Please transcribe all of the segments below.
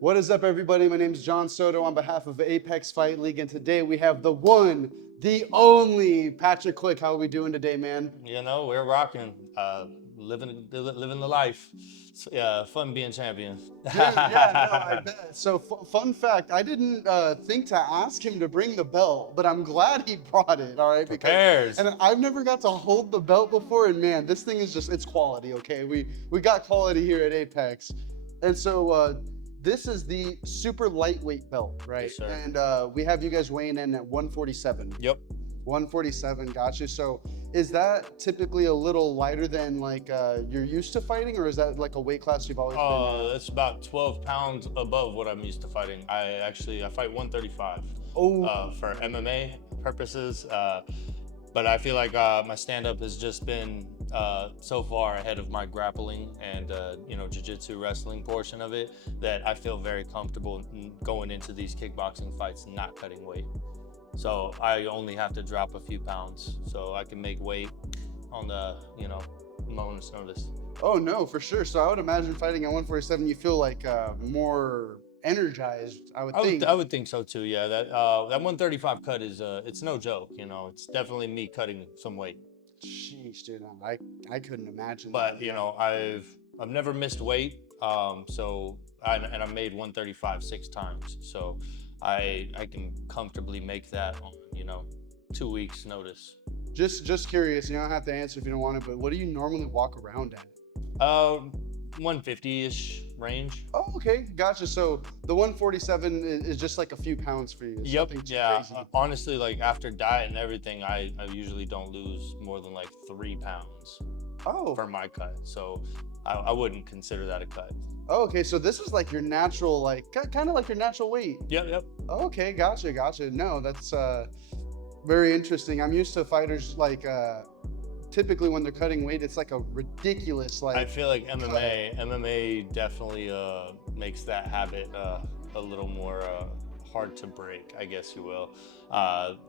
What is up, everybody? My name is John Soto on behalf of Apex Fight League, and today we have the one, the only Patrick Quick. How are we doing today, man? We're rocking, living the life. Yeah, fun being champion. Dude, yeah, no, I bet. So, fun fact, I didn't think to ask him to bring the belt, but I'm glad he brought it, all right? Because, Prepares. and I've never got to hold the belt before, and man, this thing is just, it's quality, okay? We got quality here at Apex. And so, this is the super lightweight belt, right? Yes, sir. And we have you guys weighing in at 147. Yep. 147, gotcha. So is that typically a little lighter than like you're used to fighting, or is that like a weight class you've always been? That's about 12 pounds above what I'm used to fighting. I fight 135 Oh, for MMA purposes. But I feel like my stand-up has just been so far ahead of my grappling and jiu-jitsu wrestling portion of it that I feel very comfortable going into these kickboxing fights not cutting weight. So I only have to drop a few pounds so I can make weight on the moment's notice. oh no, for sure. So I would imagine fighting at 147, you feel like more energized, I would I would think. I would think so too. Yeah, that 135 cut is it's no joke. It's definitely me cutting some weight. Sheesh, dude, I couldn't imagine that. But I've never missed weight. And I made 135 6 times. So I can comfortably make that on 2 weeks notice. Just curious. You don't have to answer if you don't want to, but what do you normally walk around at? Uh, 150-ish range. Oh, okay, gotcha. So the 147 is just like a few pounds for you. It's Yep. nothing too Yeah. crazy. Honestly, like after diet and everything, I usually don't lose more than like 3 pounds Oh, for my cut. So I wouldn't consider that a cut. oh, okay. So this is like your natural, like kind of like your natural weight. Yep. Yep. Okay, gotcha, gotcha. No, that's very interesting. I'm used to fighters like typically when they're cutting weight, it's like a ridiculous I like. feel like MMA definitely makes that habit a little more hard to break, I guess you will.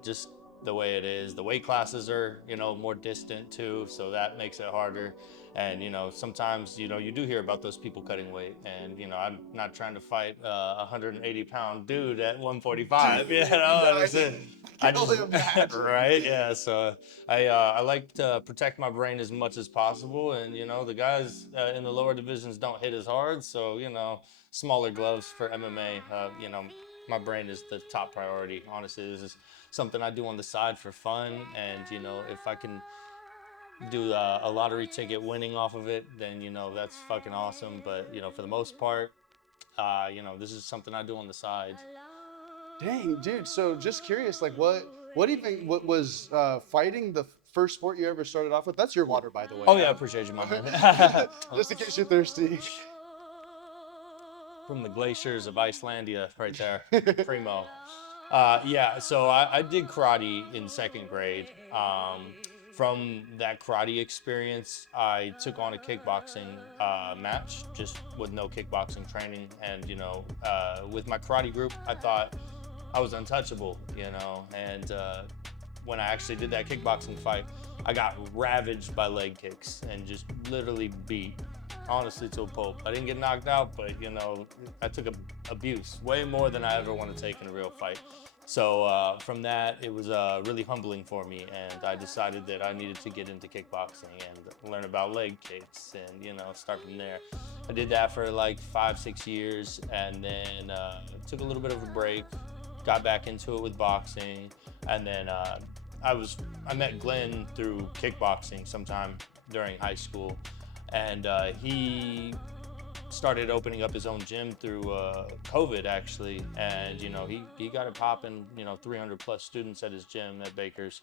Just the way it is. The weight classes are, more distant too, so that makes it harder. And sometimes you do hear about those people cutting weight, and I'm not trying to fight a 180-pound dude at 145. I I can just only imagine. right, yeah. So I like to protect my brain as much as possible, and the guys in the lower divisions don't hit as hard, so smaller gloves for MMA. My brain is the top priority. Honestly, this is something I do on the side for fun, and if I can do a lottery ticket winning off of it, then that's fucking awesome. But for the most part, this is something I do on the side. Dang, dude. So just curious, like what was fighting the first sport you ever started off with? That's your water, by the way. Oh yeah, I appreciate you, my man. Just in case you're thirsty. From the glaciers of Icelandia, right there, primo. Yeah, so I did karate in second grade. From that karate experience, I took on a kickboxing match just with no kickboxing training. And, with my karate group, I thought I was untouchable, And when I actually did that kickboxing fight, I got ravaged by leg kicks and just literally beat, honestly, to a pulp. I didn't get knocked out, but I took abuse way more than I ever want to take in a real fight. So from that, it was really humbling for me, and I decided that I needed to get into kickboxing and learn about leg kicks and start from there. I did that for like 5 6 years, and then took a little bit of a break, got back into it with boxing, and then I met Glenn through kickboxing sometime during high school, and he started opening up his own gym through COVID actually, and he got it popping, 300 plus students at his gym at Baker's.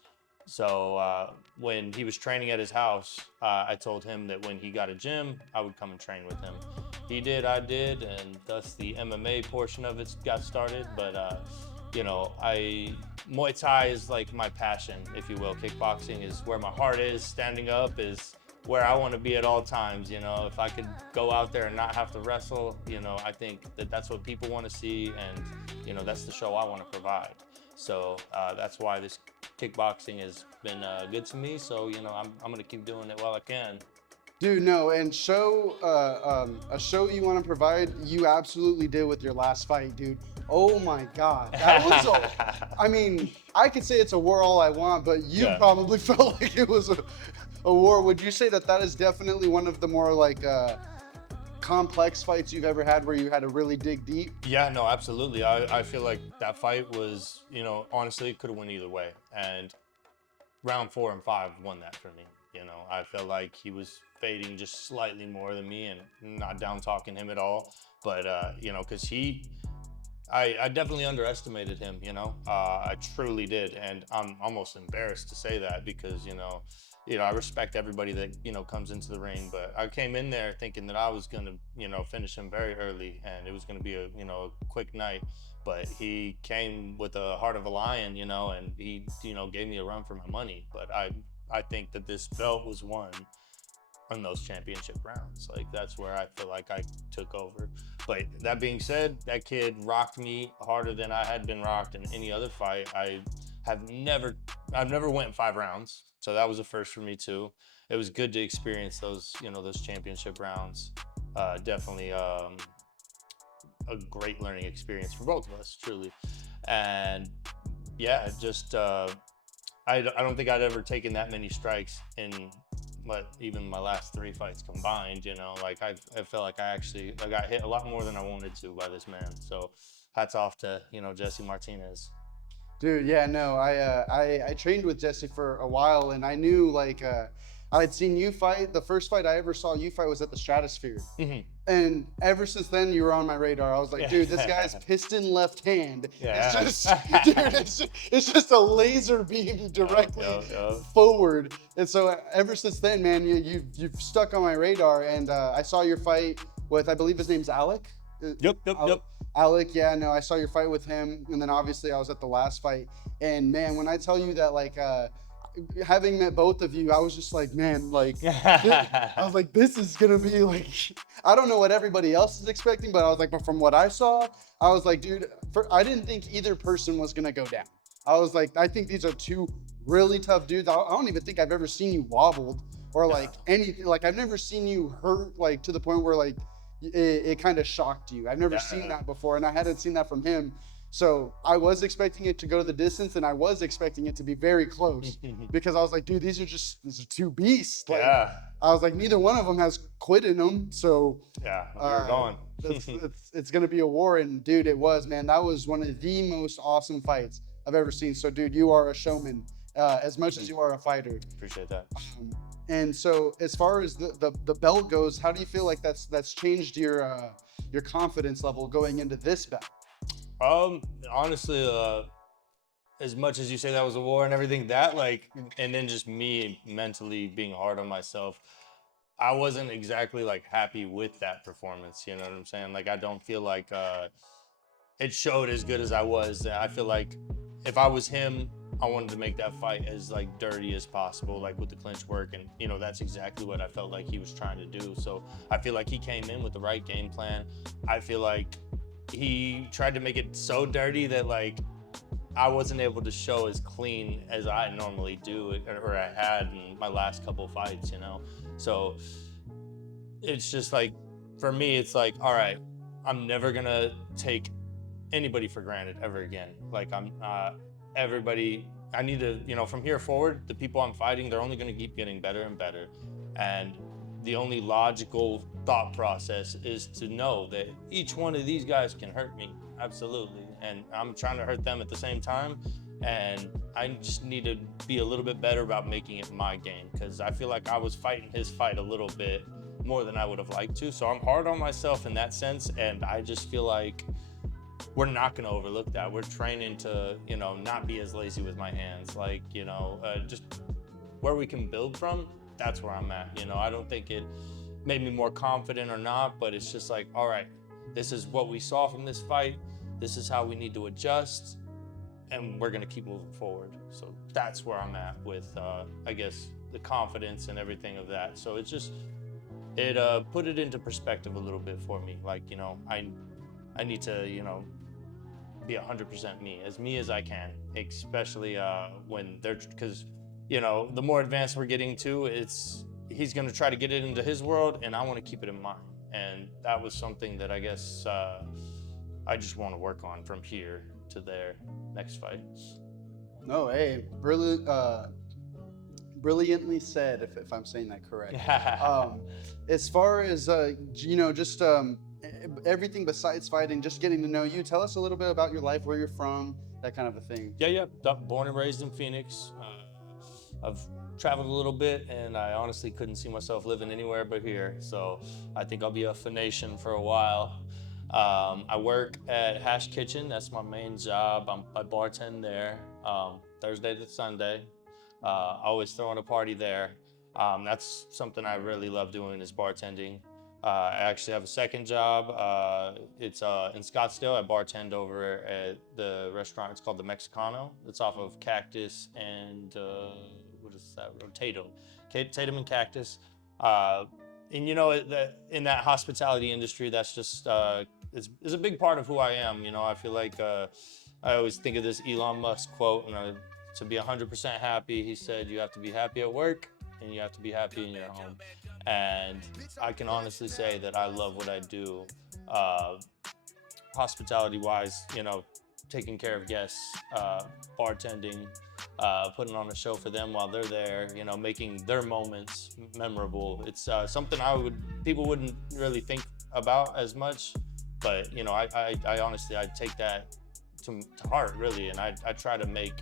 So when he was training at his house, I told him that when he got a gym, I would come and train with him. He did, I did, and thus the MMA portion of it got started. But I Muay Thai is like my passion, if you will. Kickboxing is where my heart is. Standing up is where I want to be at all times. If I could go out there and not have to wrestle, I think that that's what people want to see, and that's the show I want to provide. So that's why this kickboxing has been good to me. So I'm gonna keep doing it while I can. Dude, no, and a show you want to provide, you absolutely did with your last fight, dude. Oh my God, that was a. I mean, I could say it's a war all I want, but you Yeah. probably felt like it was a war. Would you say that that is definitely one of the more like complex fights you've ever had, where you had to really dig deep? Yeah, no, absolutely. I feel like that fight was, honestly, it could have went either way. And round 4 and 5 won that for me. I felt like he was fading just slightly more than me, and not down talking him at all. But because I definitely underestimated him. I truly did, and I'm almost embarrassed to say that because I respect everybody that comes into the ring, but I came in there thinking that I was gonna finish him very early, and it was gonna be a quick night. But he came with a heart of a lion, and he gave me a run for my money. But I think that this belt was won on those championship rounds. Like that's where I feel like I took over. But that being said, that kid rocked me harder than I had been rocked in any other fight. Have never I've never went 5 rounds. So that was a first for me too. It was good to experience those championship rounds. Definitely a great learning experience for both of us, truly. And yeah, just I don't think I'd ever taken that many strikes in even my last 3 fights combined. Like I felt like I got hit a lot more than I wanted to by this man. So hats off to Jesse Martinez. Dude, yeah, no, I trained with Jesse for a while, and I knew like I had seen you fight. The first fight I ever saw you fight was at the Stratosphere, Mhm. and ever since then you were on my radar. I was like, dude, this guy's piston left hand is Yeah. just, dude, it's just a laser beam directly Yo. forward. And so ever since then, man, you've stuck on my radar, and I saw your fight with, I believe his name's Alec. Yep. Alec, yeah, no, I saw your fight with him, and then obviously I was at the last fight. And man, when I tell you that, like, having met both of you, I was just like, man, like, I was like, this is gonna be like, I don't know what everybody else is expecting, but I was like, but from what I saw, I was like, dude, I didn't think either person was gonna go down. I was like, I think these are two really tough dudes. I don't even think I've ever seen you wobbled or like anything. Like, I've never seen you hurt, like, to the point where like it kind of shocked you. I've never seen that before, and I hadn't seen that from him. So I was expecting it to go the distance, and I was expecting it to be very close because I was like, dude, these are two beasts. Like, Yeah. I was like, neither one of them has quit in them, so Yeah, we were going. it's gonna be a war. And dude, it was, man. That was one of the most awesome fights I've ever seen. So, dude, you are a showman as much as you are a fighter. Appreciate that. And so, as far as the belt goes, how do you feel like that's changed your confidence level going into this belt? Honestly, as much as you say that was a war and everything, that like, and then just me mentally being hard on myself, I wasn't exactly like happy with that performance. You know what I'm saying? Like, I don't feel like it showed as good as I was. I feel like if I was him, I wanted to make that fight as like dirty as possible, like with the clinch work, and that's exactly what I felt like he was trying to do. So I feel like he came in with the right game plan. I feel like he tried to make it so dirty that like I wasn't able to show as clean as I normally do or I had in my last couple fights. So it's just like, for me, it's like, all right, I'm never gonna take anybody for granted ever again. Like I'm everybody, I need to, from here forward, the people I'm fighting, they're only gonna keep getting better and better. And the only logical thought process is to know that each one of these guys can hurt me, absolutely. And I'm trying to hurt them at the same time. And I just need to be a little bit better about making it my game, because I feel like I was fighting his fight a little bit more than I would have liked to. So I'm hard on myself in that sense. And I just feel like we're not going to overlook that. We're training to, not be as lazy with my hands. Like, just where we can build from, that's where I'm at. I don't think it made me more confident or not, but it's just like, all right, this is what we saw from this fight. This is how we need to adjust, and we're going to keep moving forward. So that's where I'm at with, I guess, the confidence and everything of that. So it's just, it put it into perspective a little bit for me. Like, I need to, be 100% me as I can, especially when they're, because, the more advanced we're getting to, it's he's going to try to get it into his world, and I want to keep it in mine. And that was something that I guess I just want to work on from here to there next fight. No, hey, brilliantly said, if I'm saying that correct. As far as just everything besides fighting, just getting to know you, tell us a little bit about your life, where you're from, that kind of a thing. Yeah. Born and raised in Phoenix. I've traveled a little bit, and I honestly couldn't see myself living anywhere but here. So I think I'll be a Phoenician for a while. I work at Hash Kitchen. That's my main job. I bartend there Thursday to Sunday. Always throwing a party there. That's something I really love doing, is bartending. I actually have a second job. It's in Scottsdale. I bartend over at the restaurant. It's called the Mexicano. It's off of Cactus and what is that road? Tatum and Cactus. And in that hospitality industry, that's just is a big part of who I am. I feel like I always think of this Elon Musk quote, to be 100% happy, he said, you have to be happy at work and you have to be happy in your home. And I can honestly say that I love what I do, hospitality-wise, taking care of guests, bartending, putting on a show for them while they're there, making their moments memorable. It's something people wouldn't really think about as much, but I honestly, I take that to heart, really, and I try to make,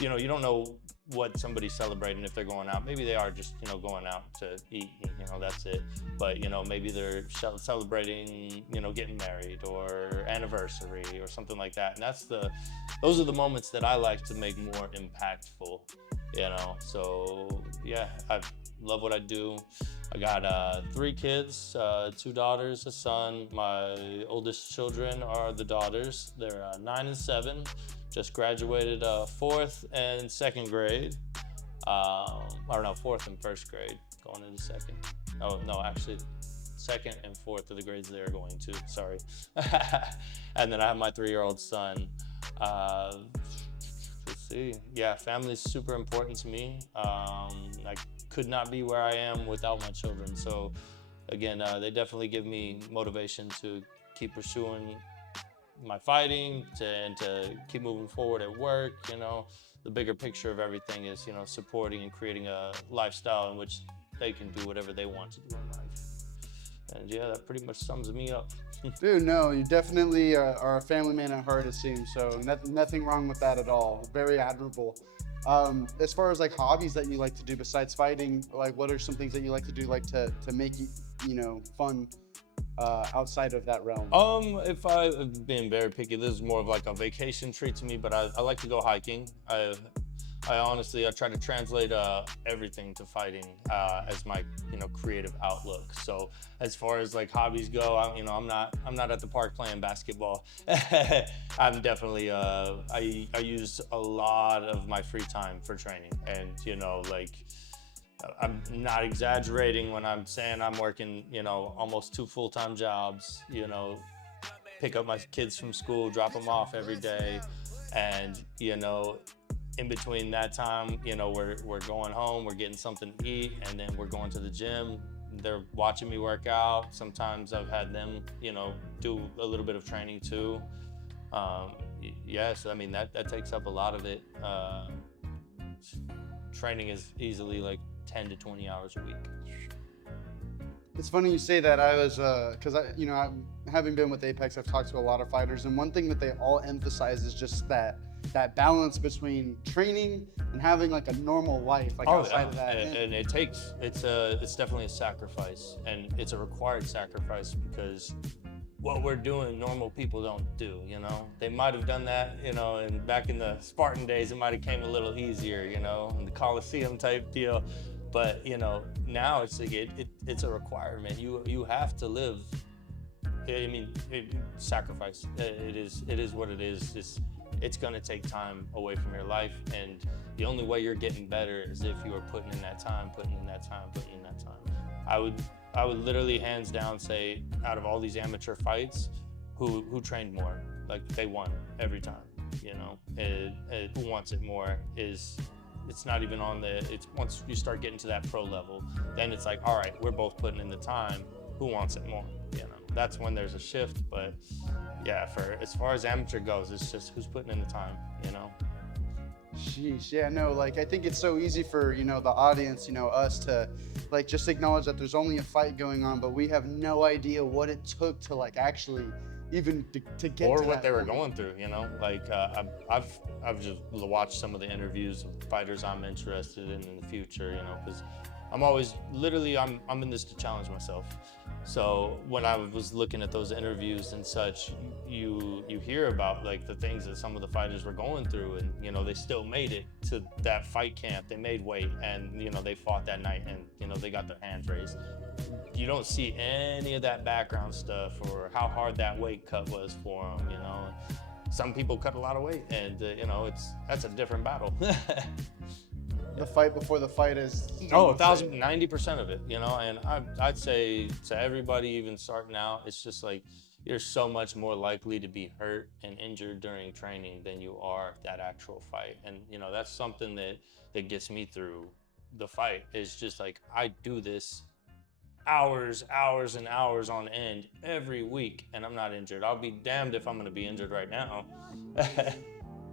you don't know what somebody's celebrating if they're going out. Maybe they are just going out to eat, and that's it. But maybe they're celebrating getting married or anniversary or something like that. And those are the moments that I like to make more impactful. So yeah, I love what I do. I got 3 kids, 2 daughters, a son. My oldest children are the daughters. They're 9 and 7. Just graduated 4th and 2nd grade. Or no, 4th and 1st grade, going into 2nd. Oh, no, actually 2nd and 4th are the grades they're going to, sorry. And then I have my 3-year-old son. Let's see, yeah, family's super important to me. I could not be where I am without my children. So again, they definitely give me motivation to keep pursuing my fighting, and to keep moving forward at work. The bigger picture of everything is, supporting and creating a lifestyle in which they can do whatever they want to do in life. And yeah, that pretty much sums me up. Dude, no, you definitely are a family man at heart, it seems. So nothing wrong with that at all. Very admirable. As far as like hobbies that you like to do besides fighting, like what are some things that you like to do, like to make fun outside of that realm? If I've been very picky, this is more of like a vacation treat to me, but I like to go hiking. I honestly, I try to translate everything to fighting as my creative outlook. So as far as like hobbies go, I'm not at the park playing basketball. I'm definitely I use a lot of my free time for training, and like, I'm not exaggerating when I'm saying I'm working almost 2 full-time jobs. Pick up my kids from school, drop them off every day, and in between that time, we're going home, we're getting something to eat, and then we're going to the gym. They're watching me work out. Sometimes I've had them, do a little bit of training too. Yes, I mean, that takes up a lot of it. Training is easily like 10 to 20 hours a week. It's funny you say that. I was, because having been with Apex, I've talked to a lot of fighters, and one thing that they all emphasize is just that balance between training and having like a normal life, like outside of that. And it's definitely a sacrifice, and it's a required sacrifice, because what we're doing, normal people don't do. They might have done that, and back in the Spartan days, it might have came a little easier, in the Coliseum type deal. But now it's like it's a requirement. You have to live. I mean, sacrifice. It is what it is. It's gonna take time away from your life, and the only way you're getting better is if you are putting in that time. I would literally hands down say, out of all these amateur fights, who trained more? Like, they won every time. Who wants it more is it's not even on it's once you start getting to that pro level, then it's like, all right, we're both putting in the time. Who wants it more? You know, that's when there's a shift. But yeah, for as far as amateur goes, it's just who's putting in the time, you know? Sheesh, yeah, no, like I think it's so easy for, you know, the audience, you know, us to like just acknowledge that there's only a fight going on, but we have no idea what it took to like actually even to get Or to what that they were point. going through, you know? Like I've just watched some of the interviews of fighters I'm interested in the future, you know, because I'm always literally I'm in this to challenge myself. So when I was looking at those interviews and such, you hear about like the things that some of the fighters were going through, and you know they still made it to that fight camp. They made weight, and you know they fought that night, and you know they got their hands raised. You don't see any of that background stuff or how hard that weight cut was for them. You know, some people cut a lot of weight, and you know that's a different battle. The fight before the fight is Oh, 90% of it, you know, and I'd say to everybody even starting out, it's just like you're so much more likely to be hurt and injured during training than you are that actual fight. And, you know, that's something that gets me through the fight is just like, I do this hours and hours on end every week and I'm not injured. I'll be damned if I'm going to be injured right now.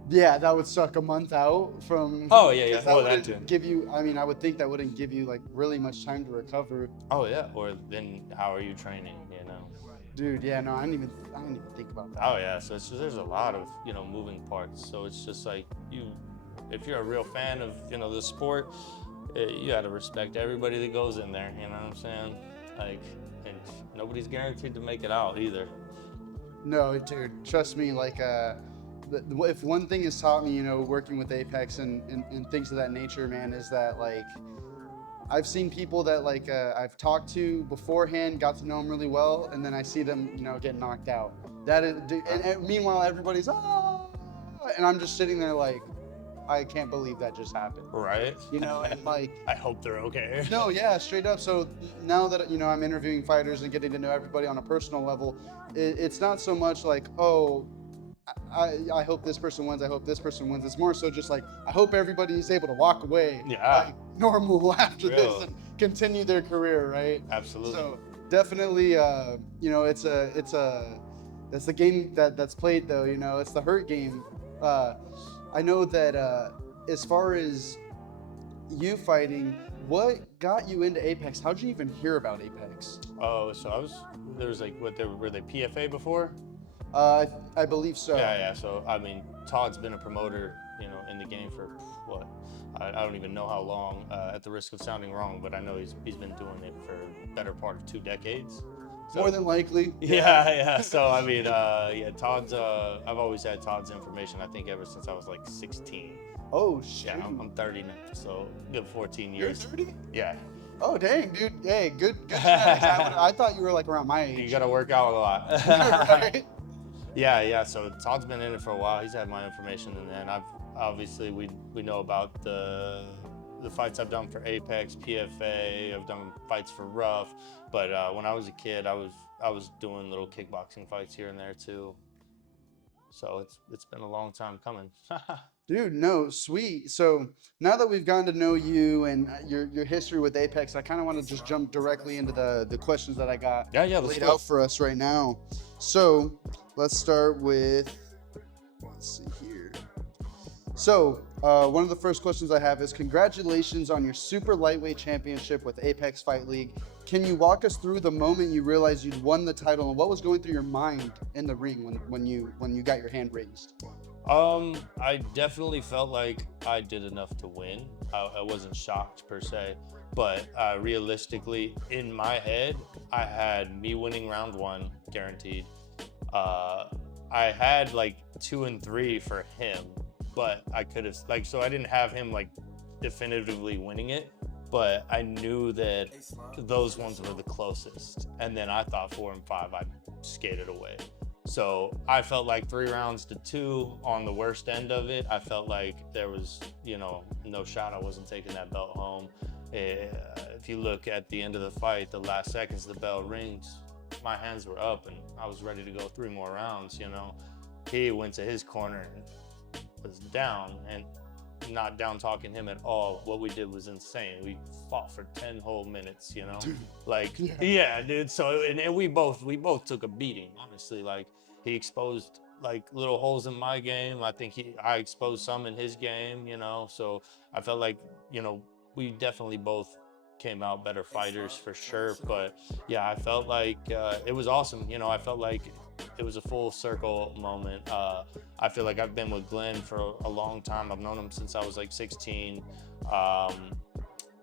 Yeah, that would suck a month out from. Oh, yeah, yeah. 'Cause Oh, that wouldn't too. give you. I mean, I would think that wouldn't give you like really much time to recover. Oh, yeah. Or then how are you training, you know? Dude, yeah, no, I didn't even think about that. Oh yeah, so it's just, there's a lot of, you know, moving parts. So it's just like if you're a real fan of, you know, the sport, you got to respect everybody that goes in there. You know what I'm saying? Like, and nobody's guaranteed to make it out either. No, dude, trust me. Like, if one thing has taught me, you know, working with Apex and things of that nature, man, is that like I've seen people that like I've talked to beforehand, got to know them really well, and then I see them, you know, get knocked out. That is, and meanwhile everybody's and I'm just sitting there like, I can't believe that just happened. Right? You know, and like, I hope they're okay. no, yeah, straight up. So now that, you know, I'm interviewing fighters and getting to know everybody on a personal level, it's not so much like, oh, I hope this person wins. I hope this person wins. It's more so just like, I hope everybody is able to walk away Yeah. like normal after Real. this and continue their career, right? Absolutely. So definitely, you know, it's the game that's played though. You know, it's the hurt game. I know that as far as you fighting, what got you into Apex? How'd you even hear about Apex? Oh, so there was like, were they PFA before? I believe so. Yeah. So, I mean, Todd's been a promoter, you know, in the game for what? I don't even know how long, at the risk of sounding wrong, but I know he's been doing it for the better part of 2 decades. So, More than likely. yeah. So, I mean, yeah, Todd's, I've always had Todd's information, I think ever since I was like 16. Oh, shit. Yeah, I'm 30 now, so good 14 You're years. 30? Yeah. Oh, dang, dude. Hey, good genetics. I thought you were like around my age. You gotta work out a lot. Right? Yeah. So Todd's been in it for a while. He's had my information, and then obviously we know about the fights I've done for Apex, PFA. I've done fights for Rough, but when I was a kid, I was doing little kickboxing fights here and there too. So it's been a long time coming. Dude, no, sweet. So now that we've gotten to know you and your history with Apex, I kind of want to just jump directly into the questions that I got Yeah. Let's laid go. out for us right now. So let's start with, let's see here. So one of the first questions I have is congratulations on your super lightweight championship with Apex Fight League. Can you walk us through the moment you realized you'd won the title and what was going through your mind in the ring when you got your hand raised? I definitely felt like I did enough to win. I wasn't shocked per se, but realistically, in my head, I had me winning round 1 guaranteed. I had like 2 and 3 for him, but I could have so I didn't have him like definitively winning it, but I knew that those ones were the closest. And then I thought 4 and 5, I skated away. So I felt like 3 rounds to 2 on the worst end of it. I felt like there was, you know, no shot I wasn't taking that belt home. If you look at the end of the fight, the last seconds the bell rings, my hands were up and I was ready to go 3 more rounds, you know. He went to his corner and was down, and not down talking him at all. What we did was insane. We fought for 10 whole minutes, you know? Like, yeah, dude. So, and we both took a beating, honestly. Like, he exposed like little holes in my game. I think I exposed some in his game, you know? So I felt like, you know, we definitely both came out better fighters for sure. But yeah, I felt like it was awesome. You know, I felt like it was a full circle moment. I feel like I've been with Glenn for a long time. I've known him since I was like 16.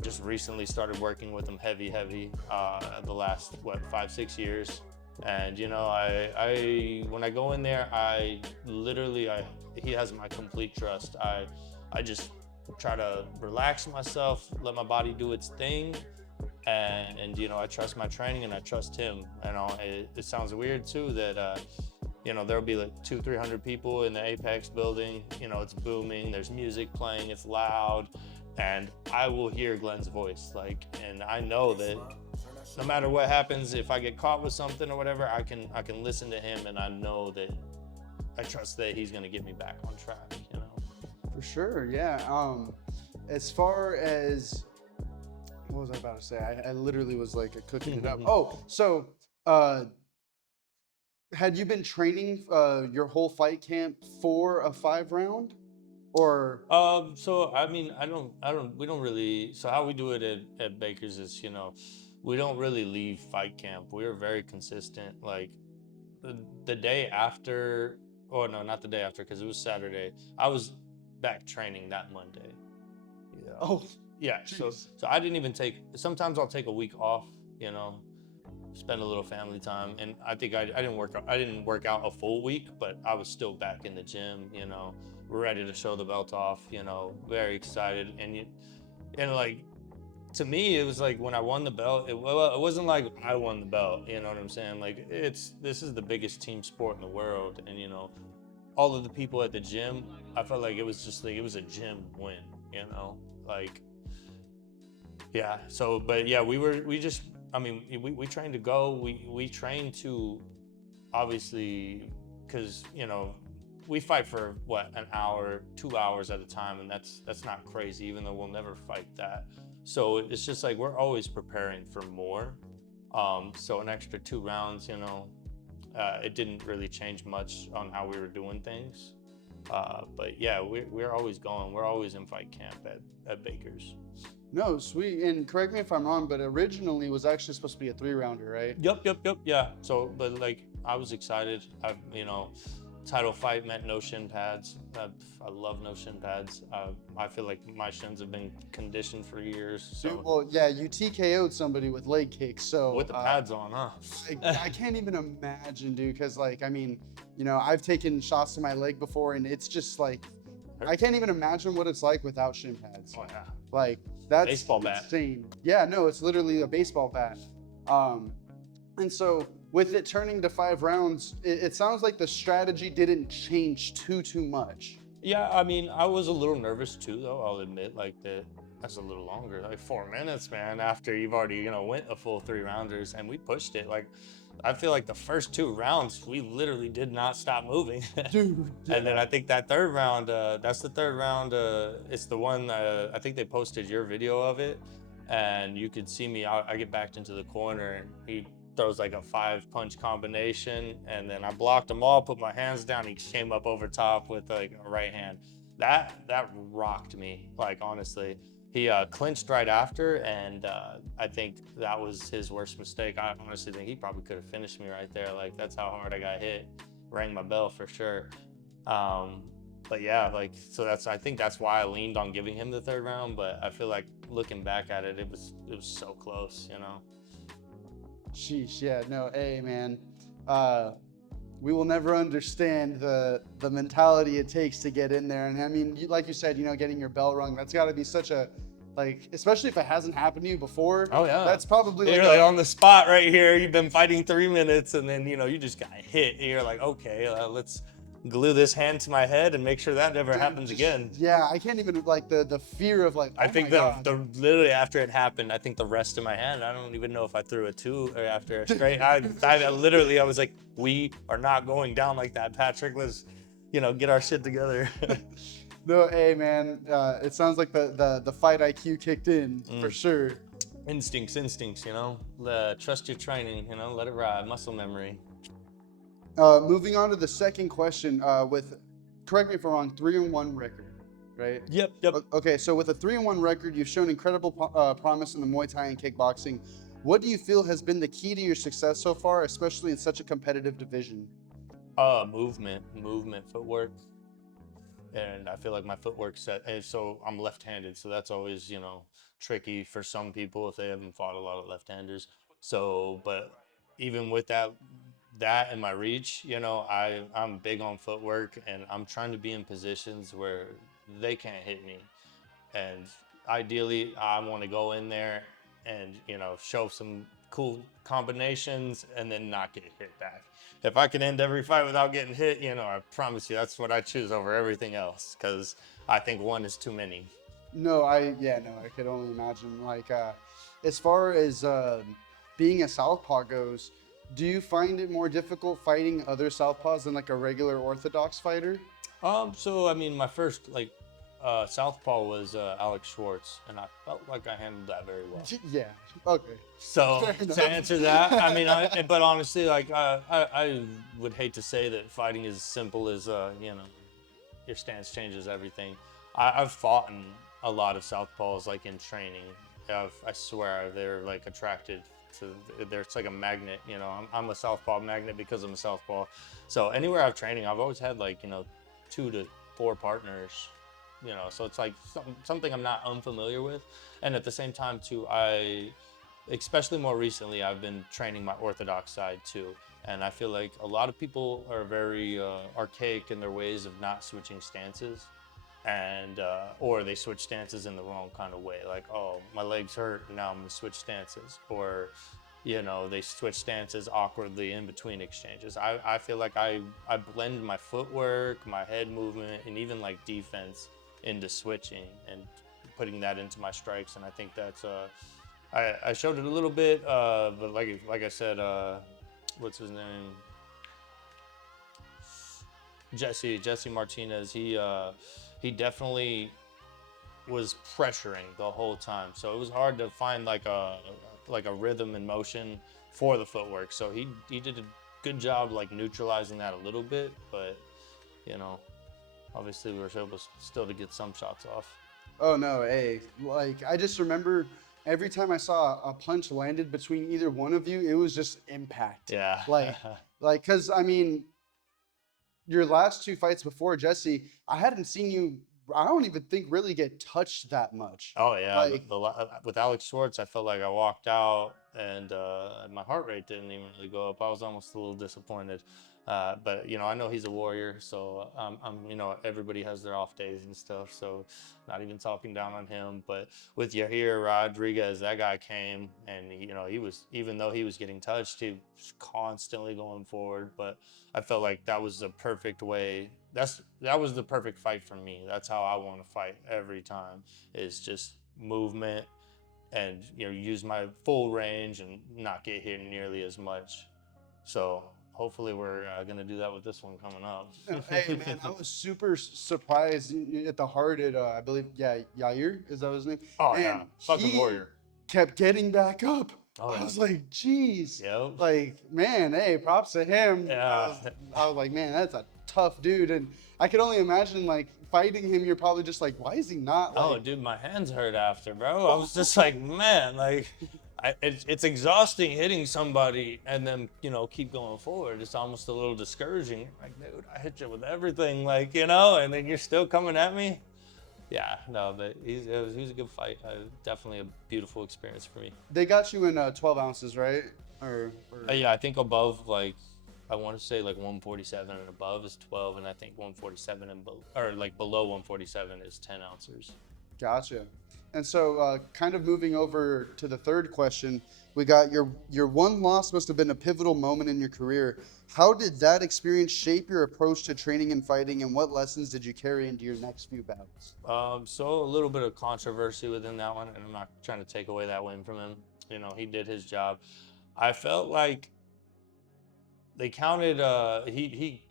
Just recently started working with him heavy, the last, 5-6 years. And you know, I when I go in there, he has my complete trust. I just try to relax myself, let my body do its thing, and you know, I trust my training and I trust him. You know, it sounds weird too that you know, there'll be like 200-300 people in the Apex building. You know, it's booming, there's music playing, it's loud, and I will hear Glenn's voice. Like, and I know that no matter what happens, if I get caught with something or whatever, I can listen to him, and I know that I trust that he's gonna get me back on track, you know. For sure, yeah. As far as what was I about to say? I literally was like cooking it up. Oh, so had you been training your whole fight camp for a 5 round, or? So I mean, we don't really. So how we do it at Baker's is, you know, we don't really leave fight camp. We're very consistent. Like the day after, or no, not the day after, because it was Saturday. I was back training that Monday. Yeah. Oh, yeah. geez. So I didn't even take. Sometimes I'll take a week off. You know, spend a little family time. And I think I didn't work out a full week, but I was still back in the gym. You know, we're ready to show the belt off. You know, very excited. And like, to me, it was like when I won the belt, it wasn't like I won the belt. You know what I'm saying? Like, this is the biggest team sport in the world, and you know, all of the people at the gym, I felt like it was just like it was a gym win. You know, like, yeah. So, but yeah, I mean, we trained to go. We trained to, obviously, because you know, we fight for what, an hour, 2 hours at a time, and that's not crazy, even though we'll never fight that. So it's just like we're always preparing for more. So an extra 2 rounds, you know, it didn't really change much on how we were doing things. But yeah, we're always going. We're always in fight camp at Baker's. No, sweet. And correct me if I'm wrong, but originally it was actually supposed to be a 3 rounder, right? Yep. Yeah. So, but like, I was excited. You know, title fight meant no shin pads. I love no shin pads. I feel like my shins have been conditioned for years. So. Dude, well, yeah, you TKO'd somebody with leg kicks, so with the pads on, huh? I can't even imagine, dude. Because like, I mean, you know, I've taken shots to my leg before, and it's just like, I can't even imagine what it's like without shin pads. Oh yeah. Like, that's baseball bat. Insane. Yeah, no, it's literally a baseball bat. And so with it turning to 5 rounds, it sounds like the strategy didn't change too much. Yeah, I mean, I was a little nervous too, though. I'll admit, like that's a little longer, like 4 minutes, man. After you've already, you know, went a full 3 rounders, and we pushed it. Like, I feel like the first 2 rounds, we literally did not stop moving. Dude. Yeah. And then I think that third round, that's the third round. It's the one, I think they posted your video of it, and you could see me, I get backed into the corner, and he throws like a 5-punch combination, and then I blocked them all, put my hands down, he came up over top with like a right hand. That rocked me, like, honestly. He clinched right after, and I think that was his worst mistake. I honestly think he probably could have finished me right there. Like, that's how hard I got hit. Rang my bell for sure. But yeah, like, so I think that's why I leaned on giving him the third round. But I feel like looking back at it, it was so close, you know. Sheesh, yeah, no, hey man, we will never understand the mentality it takes to get in there. And I mean, like you said, you know, getting your bell rung, that's got to be such a, like, especially if it hasn't happened to you before. Oh yeah, that's probably you're like on the spot right here. You've been fighting 3 minutes, and then, you know, you just got hit. And you're like, okay, let's glue this hand to my head and make sure that never happens again. Yeah, I can't even, like, the fear of, like, I think the literally after it happened, I think the rest of my hand, I don't even know if I threw a 2 or after a straight. I literally, I was like, we are not going down like that, Patrick. Let's, you know, get our shit together. No, hey man, it sounds like the fight IQ kicked in for sure. Instincts, you know. Trust your training, you know. Let it ride. Muscle memory. Moving on to the second question, with, correct me if I'm wrong, 3-1 record, right? Yep. Okay, so with a 3-1 record, you've shown incredible promise in the Muay Thai and kickboxing. What do you feel has been the key to your success so far, especially in such a competitive division? Movement, footwork. And I feel like my footwork set, and so I'm left-handed, so that's always, you know, tricky for some people if they haven't fought a lot of left-handers. So, but even with that and my reach, you know, I'm big on footwork, and I'm trying to be in positions where they can't hit me. And ideally, I want to go in there and, you know, show some cool combinations and then not get hit back. If I can end every fight without getting hit, you know, I promise you that's what I choose over everything else, because I think one is too many. No, I could only imagine. Like, as far as being a southpaw goes, do you find it more difficult fighting other southpaws than like a regular orthodox fighter? So I mean, my first like southpaw was Alex Schwartz, and I felt like I handled that very well. Yeah. Okay. So Fair enough. to answer that, I mean, but honestly, like I would hate to say that fighting is as simple as you know, your stance changes everything. I've fought in a lot of southpaws, like in training. I swear they're like attracted to. It's like a magnet, you know. I'm a southpaw magnet because I'm a southpaw. So anywhere I've training, I've always had like, you know, 2 to 4 partners. You know, so it's like something I'm not unfamiliar with, and at the same time too, especially more recently, I've been training my orthodox side too. And I feel like a lot of people are very archaic in their ways of not switching stances, and or they switch stances in the wrong kind of way. Like, oh, my legs hurt, now I'm gonna switch stances, or you know, they switch stances awkwardly in between exchanges. I feel like I blend my footwork, my head movement, and even like defense into switching and putting that into my strikes. And I think that's I showed it a little bit, but like I said, what's his name? Jesse Martinez. He definitely was pressuring the whole time, so it was hard to find like a rhythm and motion for the footwork. So he did a good job like neutralizing that a little bit, but you know, obviously we were able still to get some shots off. Oh no, hey, like I just remember every time I saw a punch landed between either one of you, it was just impact. Yeah. Like, cause I mean, your last 2 fights before Jesse, I hadn't seen you. I don't even think really get touched that much. Oh yeah, Like, with Alex Schwartz, I felt like I walked out and my heart rate didn't even really go up. I was almost a little disappointed, but you know, I know he's a warrior, so you know, everybody has their off days and stuff. So, not even talking down on him. But with Yair Rodriguez, that guy came and you know, he was, even though he was getting touched, he was constantly going forward. But I felt like that was the perfect way. That was the perfect fight for me. That's how I want to fight every time, is just movement and, you know, use my full range and not get hit nearly as much. So hopefully we're gonna do that with this one coming up. no, hey man, I was super surprised at the heart at I believe, yeah, Yair, is that his name? Oh And yeah, fucking he warrior. kept getting back up. Oh I yeah. was like, geez. Yep. Like, man, hey, props to him. Yeah. I was like, man, that's a tough dude. And I could only imagine like fighting him, you're probably just like, why is he not like, Oh, dude, my hands hurt after, bro. I was just like, man, like, it's exhausting hitting somebody and then, you know, keep going forward. It's almost a little discouraging. Like, dude, I hit you with everything, like, you know, and then you're still coming at me. Yeah, no, but it was a good fight. Definitely a beautiful experience for me. they got you in 12 ounces, right? Or Yeah, I think above, like, I want to say like 147 and above is 12, and I think 147 and or like below 147 is 10 ounces. Gotcha. And so, kind of moving over to the third question, we got your one loss must have been a pivotal moment in your career. How did that experience shape your approach to training and fighting, and what lessons did you carry into your next few bouts? So a little bit of controversy within that one, and I'm not trying to take away that win from him. You know, he did his job. I felt like they counted. He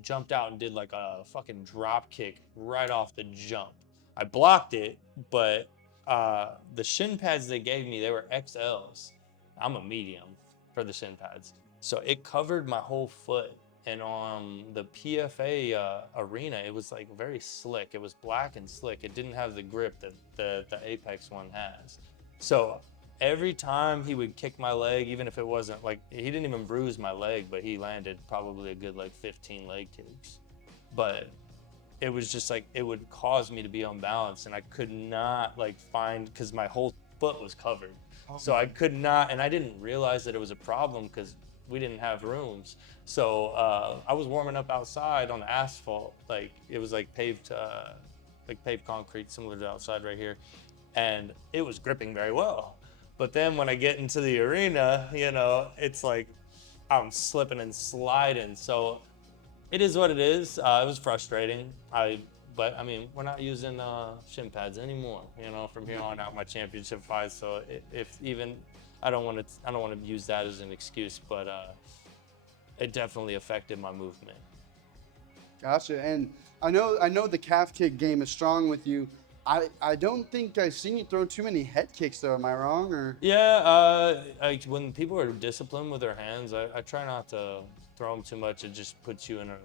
jumped out and did like a fucking drop kick right off the jump. I blocked it, but the shin pads they gave me, they were XLs. I'm a medium for the shin pads, so it covered my whole foot. And on the PFA arena, it was like very slick. It was black and slick. It didn't have the grip that the Apex one has. So every time he would kick my leg, even if it wasn't like he didn't even bruise my leg, but he landed probably a good like 15 leg kicks. But it was just like it would cause me to be unbalanced, and I could not like find because my whole foot was covered. So I could not, and I didn't realize that it was a problem because we didn't have rooms. So I was warming up outside on the asphalt, like it was like paved concrete, similar to outside right here, and it was gripping very well. But then when I get into the arena, it's like I'm slipping and sliding. So it is what it is. It was frustrating. But I mean, we're not using shin pads anymore. From here on out, my championship fights. So if even I don't want to use that as an excuse, but it definitely affected my movement. Gotcha. And I know the calf kick game is strong with you. I don't think I've seen you throw too many head kicks though. Am I wrong or Yeah, when people are disciplined with their hands, I try not to throw them too much. It just puts you in an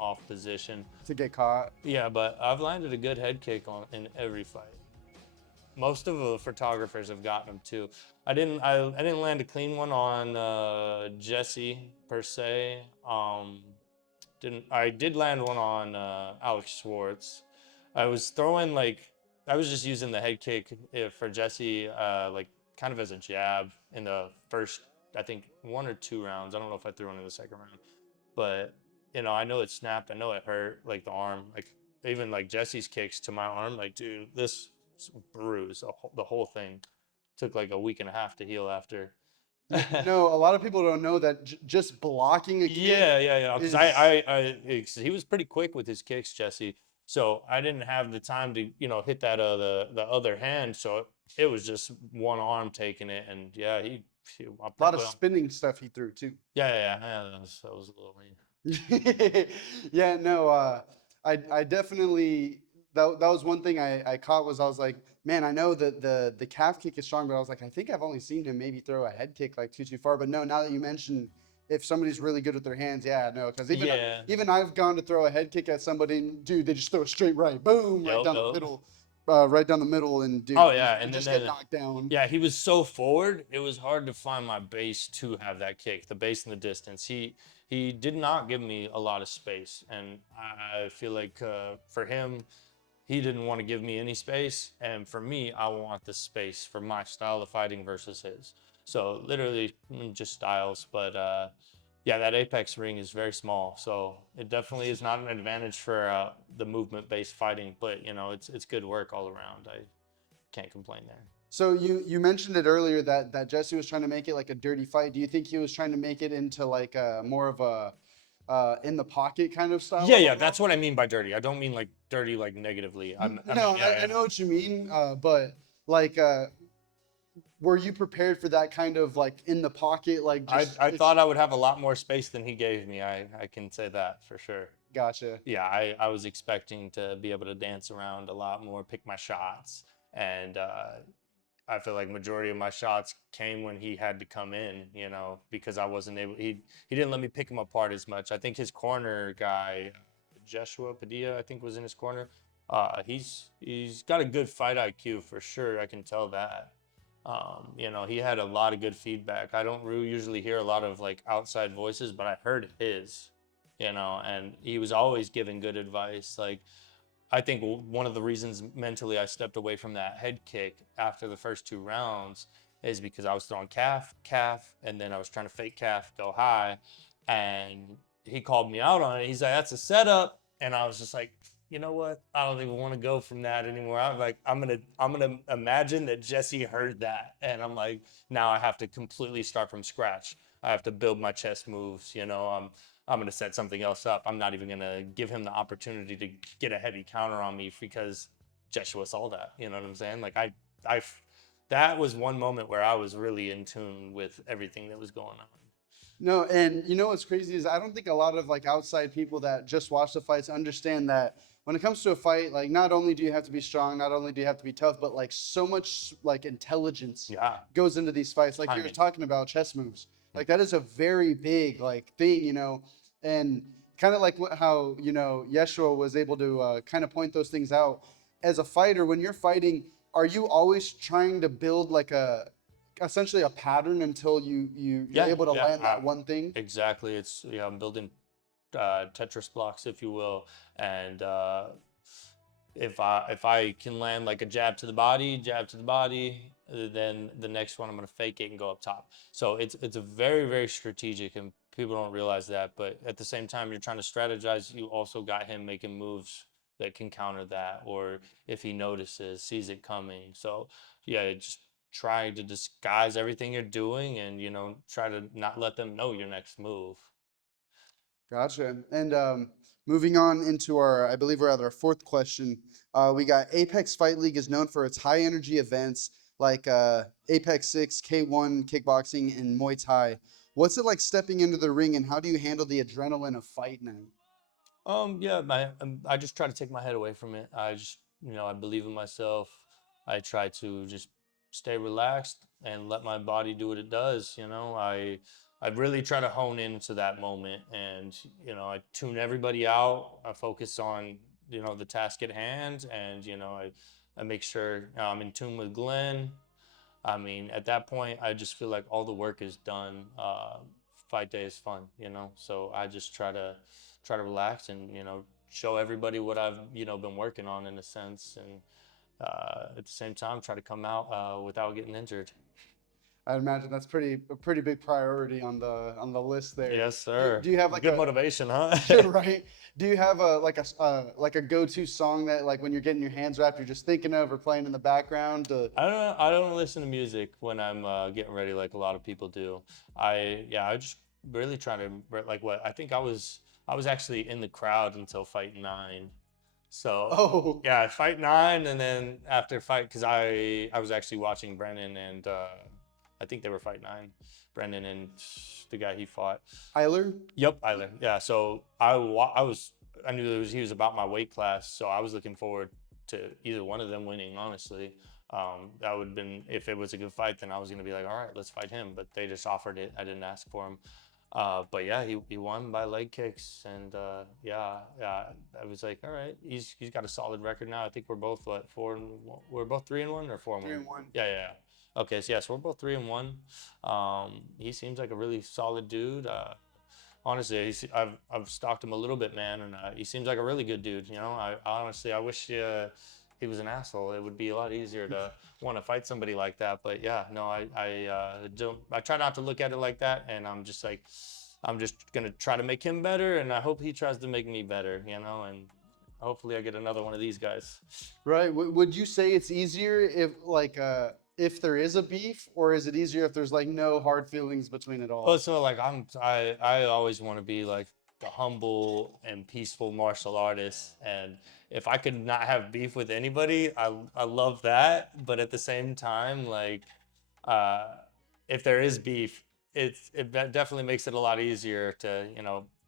off position. to get caught? Yeah, but I've landed a good head kick in every fight. Most of the photographers have gotten them too. I didn't land a clean one on Jesse per se. Didn't I did land one on Alex Schwartz. I was throwing like I was just using the head kick for Jesse like kind of as a jab in the first I think 1 or 2 rounds. I don't know if I threw one in the second round, but I know it snapped. I know it hurt like the arm. Like even like Jesse's kicks to my arm. Like dude, this bruise the whole thing took like a week and a half to heal after. Yeah, no, a lot of people don't know that just blocking a kick Yeah. Because is he was pretty quick with his kicks, Jesse. So I didn't have the time to, hit that the other hand. So it was just one arm taking it, and yeah, I a lot of probably, spinning stuff he threw too. yeah, that was a little mean. Yeah, no, I definitely that was one thing I caught was I was like, man, I know that the calf kick is strong, but I was like, I think I've only seen him maybe throw a head kick like too far. But no, now that you mention if somebody's really good with their hands, yeah, no, because Yeah. even I've gone to throw a head kick at somebody, and dude, they just throw a straight right, boom, right Yup, down the yup. middle, right down the middle, and dude, Oh you, yeah, you and just get then knocked down. yeah, he was so forward. It was hard to find my base to have that kick, the base and the distance. He did not give me a lot of space, and I feel like for him, he didn't want to give me any space, and for me, I want the space for my style of fighting versus his. So literally, just styles. But yeah, that Apex ring is very small, so it definitely is not an advantage for the movement-based fighting. But it's good work all around. I can't complain there. So you mentioned it earlier that Jesse was trying to make it like a dirty fight. Do you think he was trying to make it into like a more of a in the pocket kind of style Yeah, of yeah, a that's brawl? what I mean by dirty. I don't mean like dirty like negatively. I mean No, I know what you mean, but like, were you prepared for that kind of like in the pocket, like just I it's thought I would have a lot more space than he gave me. I can say that for sure. gotcha. Yeah, I was expecting to be able to dance around a lot more, pick my shots, and I feel like majority of my shots came when he had to come in, because I wasn't able. He didn't let me pick him apart as much. I think his corner guy, Joshua Padilla, I think was in his corner. He's got a good fight IQ for sure. I can tell that. He had a lot of good feedback. I don't usually hear a lot of like outside voices, but I heard his, and he was always giving good advice. Like I think one of the reasons mentally I stepped away from that head kick after the first 2 rounds is because I was throwing calf, and then I was trying to fake calf, go high, and he called me out on it. He's like, "That's a setup," and I was just like, "You know what? I don't even want to go from that anymore." I'm like, I'm gonna imagine that Jesse heard that, and I'm like, now I have to completely start from scratch. I have to build my chess moves. I'm going to set something else up. I'm not even going to give him the opportunity to get a heavy counter on me because Joshua saw that. You know what I'm saying? Like that was one moment where I was really in tune with everything that was going on. No, and you know what's crazy is I don't think a lot of like outside people that just watch the fights understand that when it comes to a fight, like not only do you have to be strong, not only do you have to be tough, but like so much like intelligence Yeah, goes into these fights. Like you were timing. talking about chess moves. Like that is a very big like thing, you know, and kind of like how, you know, Yeshua was able to kind of point those things out. As a fighter, when you're fighting, are you always trying to build like a essentially a pattern until you're Yeah, able to yeah, land that one thing? exactly. It's yeah, I'm building Tetris blocks, if you will, and if I can land like a jab to the body, then the next one I'm gonna fake it and go up top. So it's a very very strategic, and people don't realize that. But at the same time, you're trying to strategize. You also got him making moves that can counter that, or if he notices, sees it coming. So yeah, just try to disguise everything you're doing, and try to not let them know your next move. Gotcha. And moving on into our, I believe we're at our fourth question. We got Apex Fight League is known for its high energy events like Apex 6, K1, kickboxing, and Muay Thai. What's it like stepping into the ring, and how do you handle the adrenaline of fight night? Yeah, I just try to take my head away from it. I just, I believe in myself. I try to just stay relaxed and let my body do what it does. I really try to hone into that moment, and I tune everybody out. I focus on the task at hand, and I make sure I'm in tune with Glenn. I mean, at that point, I just feel like all the work is done. Fight day is fun, So I just try to relax and show everybody what I've been working on in a sense, and at the same time try to come out without getting injured. I'd imagine that's a pretty big priority on the list there. Yes, Do, sir. do you have like Good a motivation, huh? right? Do you have a like a go-to song that like when you're getting your hands wrapped, you're just thinking of or playing in the background? I don't listen to music when I'm getting ready like a lot of people do. I just really try to like what I think I was actually in the crowd until fight 9. So Oh, yeah, fight 9, and then after fight, because I was actually watching Brennan, and I think they were fight 9, Brennan and the guy he fought. Tyler. Yep, Isla. Yeah, so I knew he was about my weight class, so I was looking forward to either one of them winning. Honestly, that would have been, if it was a good fight, then I was gonna be like, all right, let's fight him. But they just offered it. I didn't ask for him. But yeah, he won by leg kicks, and yeah, I was like, all right, he's got a solid record now. I think we're both what 4-1. We're both 3-1 or 4-1. 3-1. Yeah, yeah, yeah. Okay, so yeah, so we're both 3-1. He seems like a really solid dude. Honestly, I've stalked him a little bit, man, and he seems like a really good dude. I honestly I wish he was an asshole. It would be a lot easier to want to fight somebody like that. But yeah, no, I don't. I try not to look at it like that, and I'm just like, I'm just gonna try to make him better, and I hope he tries to make me better. And hopefully I get another one of these guys. Right. Would you say it's easier if there is a beef, or is it easier if there's like no hard feelings between it Well, all? so like I always want to be like the humble and peaceful martial artist, and if I could not have beef with anybody, I love that. But at the same time, like uh, if there is beef, definitely makes it a lot easier to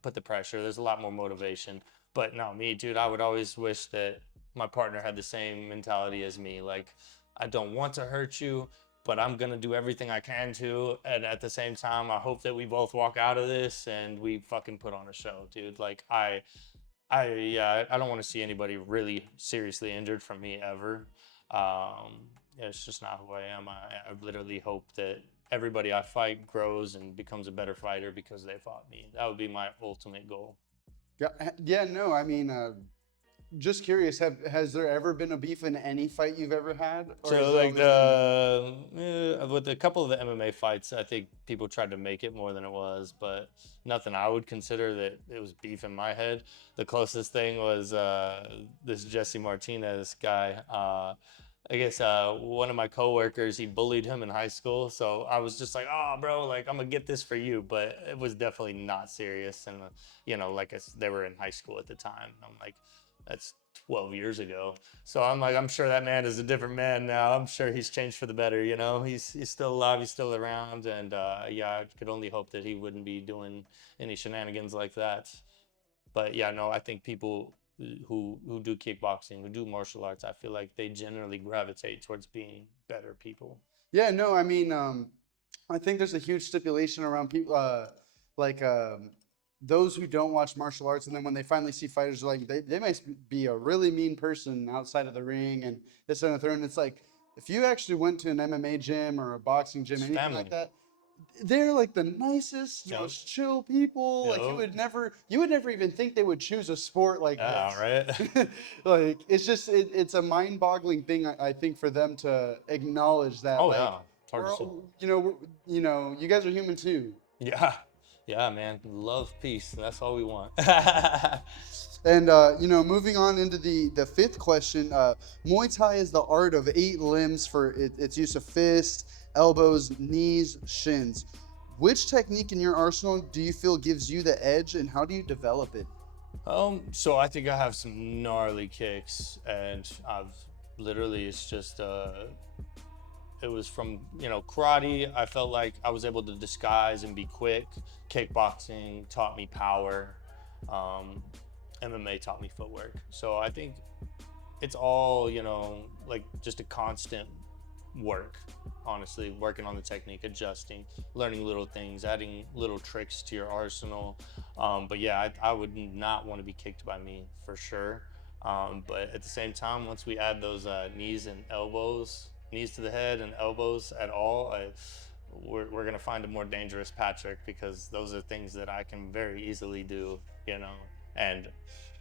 put the pressure. There's a lot more motivation. But no, me, dude, I would always wish that my partner had the same mentality as me. Like, I don't want to hurt you, but I'm gonna do everything I can to. And at the same time, I hope that we both walk out of this and we fucking put on a show, dude. Like yeah, I don't want to see anybody really seriously injured from me ever. Yeah, it's just not who I am. I literally hope that everybody I fight grows and becomes a better fighter because they fought me. That would be my ultimate goal. Yeah, yeah. No, I mean, just curious. Has there ever been a beef in any fight you've ever had, or has So it like always been? with a couple of the MMA fights, I think people tried to make it more than it was, but nothing I would consider that it was beef in my head. The closest thing was this Jesse Martinez guy. I guess one of my coworkers, he bullied him in high school, so I was just like, "Oh, bro, like I'm gonna get this for you," but it was definitely not serious, and like they were in high school at the time. I'm like, That's 12 years ago. So I'm like, I'm sure that man is a different man now. I'm sure he's changed for the better, you know. He's still alive, he's still around, and yeah, I could only hope that he wouldn't be doing any shenanigans like that. But yeah, no, I think people who do kickboxing, who do martial arts, I feel like they generally gravitate towards being better people. Yeah, no, I mean, I think there's a huge stipulation around people, like those who don't watch martial arts, and then when they finally see fighters, like they might be a really mean person outside of the ring and this and the third. And it's like if you actually went to an MMA gym or a boxing gym, It's anything family. like that, they're like the nicest, Yep. most chill people. Like Yep. you would never even think they would choose a sport like Yeah, this. right. Like it's just it's a mind-boggling thing I think for them to acknowledge that Oh like yeah, it's hard we're to say. all, you know you guys are human too. Yeah, yeah, man. Love, peace. That's all we want. And moving on into the fifth question, Muay Thai is the art of 8 limbs for its use of fists, elbows, knees, shins. Which technique in your arsenal do you feel gives you the edge, and how do you develop it? So I think I have some gnarly kicks, and I've literally, it's just it was from karate. I felt like I was able to disguise and be quick. Kickboxing taught me power. MMA taught me footwork. So I think it's all like just a constant work. Honestly, working on the technique, adjusting, learning little things, adding little tricks to your arsenal. But yeah, I would not want to be kicked by me for sure. But at the same time, once we add those knees and elbows, knees to the head and elbows at all, we're gonna find a more dangerous Patrick, because those are things that I can very easily do, and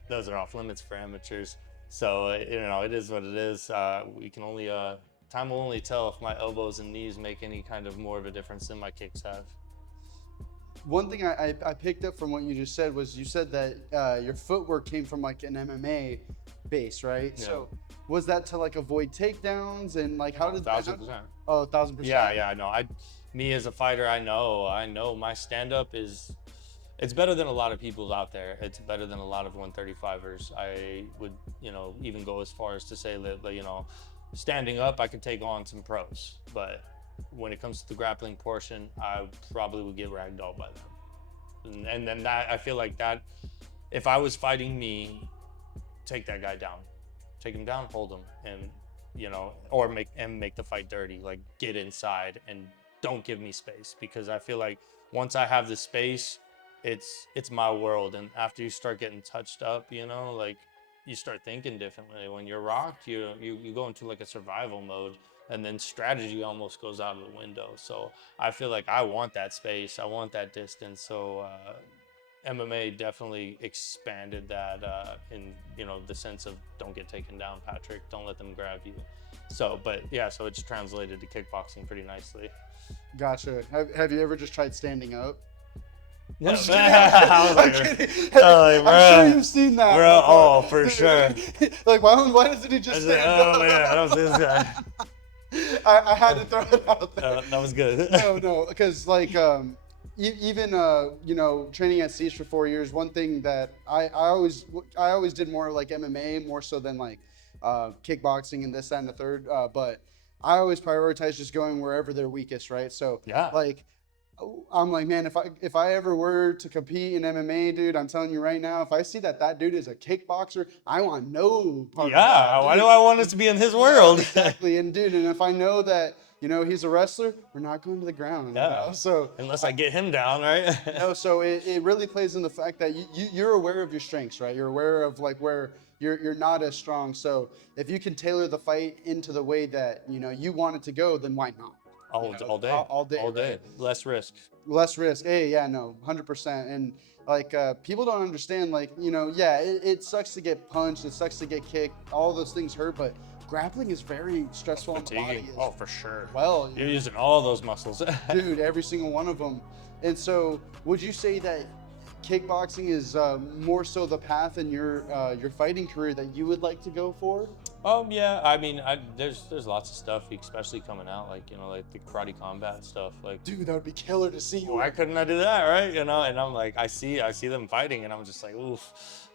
those are off limits for amateurs. So it is what it is. We can only time will only tell if my elbows and knees make any kind of more of a difference than my kicks have. One thing I picked up from what you just said was you said that your footwork came from like an MMA base, right? Yeah. So was that to like avoid takedowns and like how did 1,000%. Oh, 1,000%. Yeah, no. Me as a fighter, I know my stand-up it's better than a lot of people out there. It's better than a lot of 135ers. I would, even go as far as to say that, standing up, I could take on some pros. But when it comes to the grappling portion, I probably would get ragdolled by them. And then that, I feel like that, if I was fighting me, take that guy down. Take him down, hold him, and, or make the fight dirty. Like, get inside and don't give me space, because I feel like once I have the space, it's my world. And after you start getting touched up, like, you start thinking differently. When you're rocked, you go into like a survival mode, and then strategy almost goes out of the window. So I feel like I want that space, I want that distance. So MMA definitely expanded that in the sense of don't get taken down, Patrick. Don't let them grab you. So, but yeah, so it's translated to kickboxing pretty nicely. Gotcha. Have you ever just tried standing up? Yeah, I'm just kidding. I was I'm like, kidding. oh, I'm bruh. sure you've seen that. Bro, before. oh, for sure. Like, why doesn't he I just was stand like, up? oh man, I don't see this guy. I had to throw it out there. That was good. No, because like even training at Siege for 4 years, one thing that I always did more like MMA more so than like kickboxing and this, that, and the third. But I always prioritize just going wherever they're weakest, right? So Yeah. like I'm like, man, if I ever were to compete in MMA, dude, I'm telling you right now, if I see that dude is a kickboxer, I want no part of Yeah, that. why dude. do I want us to be in his world? Exactly, and dude, and if I know that he's a wrestler, we're not going to the ground. Yeah. So Unless I get him down, right? no, so it really plays in the fact that you're aware of your strengths, right? You're aware of like where you're not as strong. So if you can tailor the fight into the way that you want it to go, then why not? All day. All day, All day. right? Less risk. Less risk. Hey, yeah, no, 100%. And like people don't understand, like yeah, it sucks to get punched, it sucks to get kicked, all those things hurt, but grappling is very stressful on the body Fatiguing. as Oh, for sure. well. You're using all those muscles. Dude, every single one of them. And so, would you say that kickboxing is more so the path in your fighting career that you would like to go for? Yeah, I mean, there's lots of stuff, especially coming out, like like the karate combat stuff. Like, Dude, that would be killer to see you. why couldn't I do that, right? And I'm like, I see them fighting, and I'm just like, oof,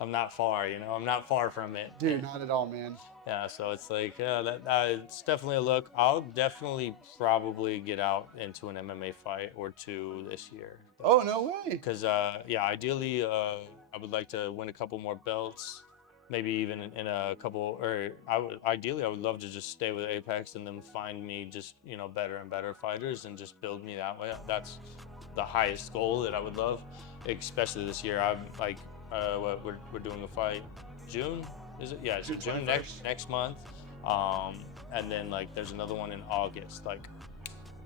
I'm not far, I'm not far from it. Dude, not at all, man. Yeah, so it's like, yeah, that it's definitely a look. I'll definitely probably get out into an MMA fight or two this year. Oh, no way. Because yeah, ideally, I would like to win a couple more belts, maybe even in a couple. Or ideally, I would love to just stay with Apex and then find me just better and better fighters and just build me that way. That's the highest goal that I would love, especially this year. I'm like, we're doing a fight June, is it? Yeah, it's June June 21st. next month. And then like there's another one in August. Like,